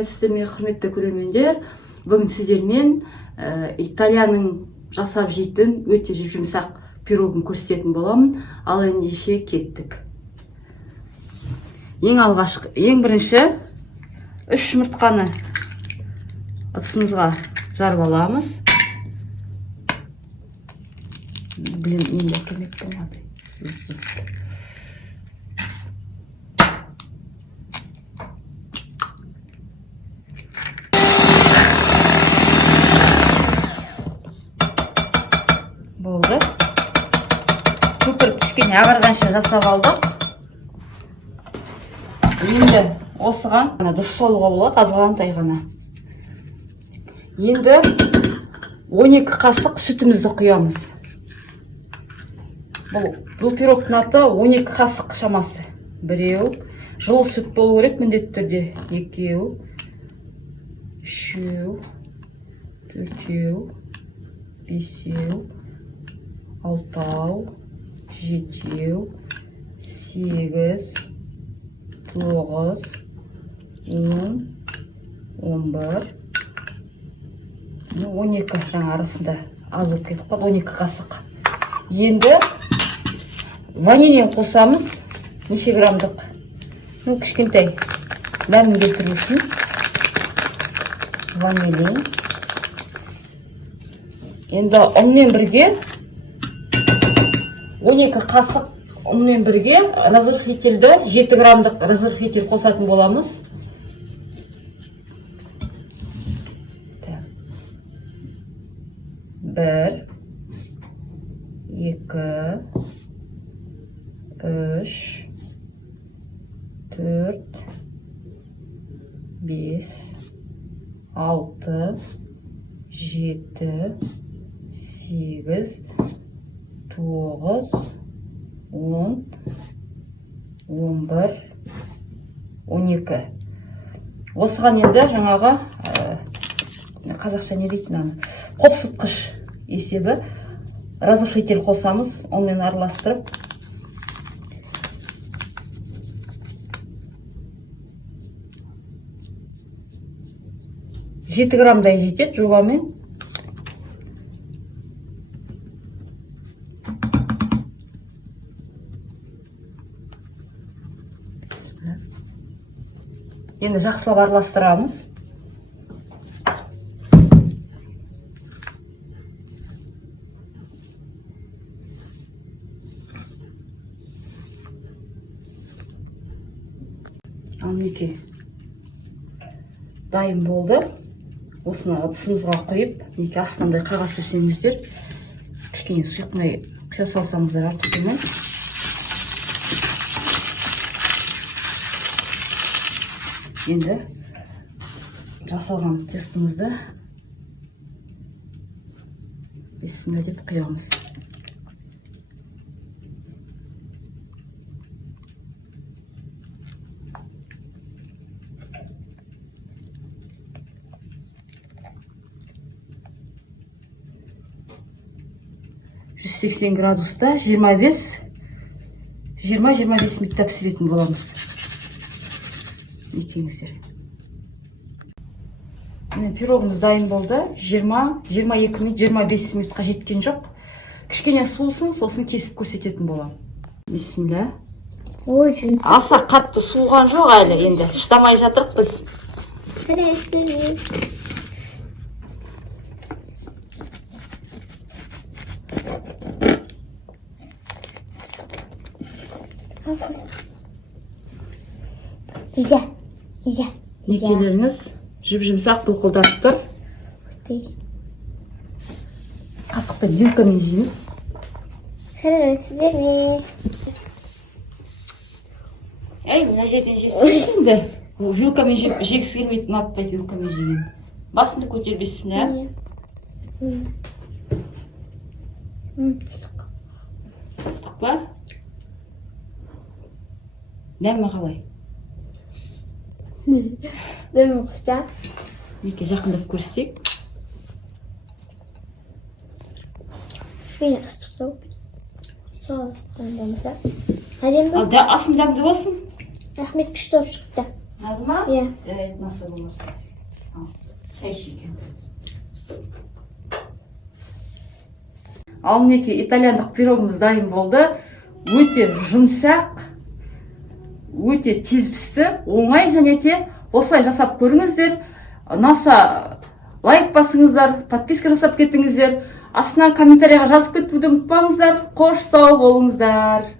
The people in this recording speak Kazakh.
саламатсыздар ме, құрметті көрермендер? Бүгін сіздермен Италияның жасап жейтін өте жұмсақ пирогын көрсететін боламын. Ал ендеше кеттік. Ең бірінші 3 жұмыртқаны ыдысымызға жарып аламыз. Блин, менде әкелмек болмады. Болды. Көпір кішкене ағарғанша жасап алдық. Енді осыған дұрыс салуға болады, азғантай ғана. Енді 12 қасық сүтімізді құямыз. Бұл пирогтың аты 12 қасық шамасы. Біреу, жылы сүт болу керек міндетті түрде. Екеу, үшеу, төртеу, бесеу, алтау, жетеу, 8, 9, 10, 11, 12 жаңа арасында аз болып кетіп қалды, 12 қасық. Енді ванилин қосамыз, неше грамдық, кішкентай дәмін келтіру үшін ванилин. Енді ұнмен бірге 12 қасық ұнмен бірге разрыхлительді 7 грамдық разрыхлитель қосатын боламыз. 1, 2, 3, 4, 5, 6, 7, 8, 9, 10, 11, 12. Осыған енді жаңағы қазақша не дейтін қопсытқыш есебі разрыхлитель қосамыз, онымен араластырып. Жеті грамдай жетеді жобамен. Енді жақсылап араластырамыз. Мінекей дайын болды. Осыны ыдысымызға құйып, мінекей астынан қағаз төсеңіздер, кішкене сұйықмай құя салсаңыздар артығымен. Енді жасалған тестімізді бісміллә деп құямыз. ...180 градуста 20-25 минутта пісіретін боламыз. Екеңіздер. Пирогымыз дайын болды. 20-22 минут, 25 минутқа жеткен жоқ. Кішкене суысын, сосын кесіп көрсететін болам. Бисмилля. Ой, жұмсақ. Аса қатты суыған жоқ әлі, енді шыдамай жатырық біз. Некелеріңіз жіп-жұмсақ бұлқылдап тұр. Қасықпен вилкамен жейміз. Сәлеметсіздер ме? Мына жерден жесеңіз енді. Вилкамен жегісі келмейтін ұнатпайды вилкамен жеген. Басымды көтербесін, Ыстық па? Дәмі қалай? Дәмі құшта. Неке жақындап көрсетейік. Кішкене ыстықтау. Сол, қандамызда. Ал асын дәмді болсын. Рахмет, күшті болып шықты. ұнады ма? Иә. Жарайды, насыр болмаса. Шай ішейік. Ал мінекей итальяндық пирогымыз дайын болды. Өте жұмсақ, өте тез пісті, оңай және де осылай жасап көріңіздер. Ұнаса лайк басыңыздар, подписка жасап кетіңіздер. Астынан комментарияға жазып кетуді ұмытпаңыздар. Қош сау болыңыздар.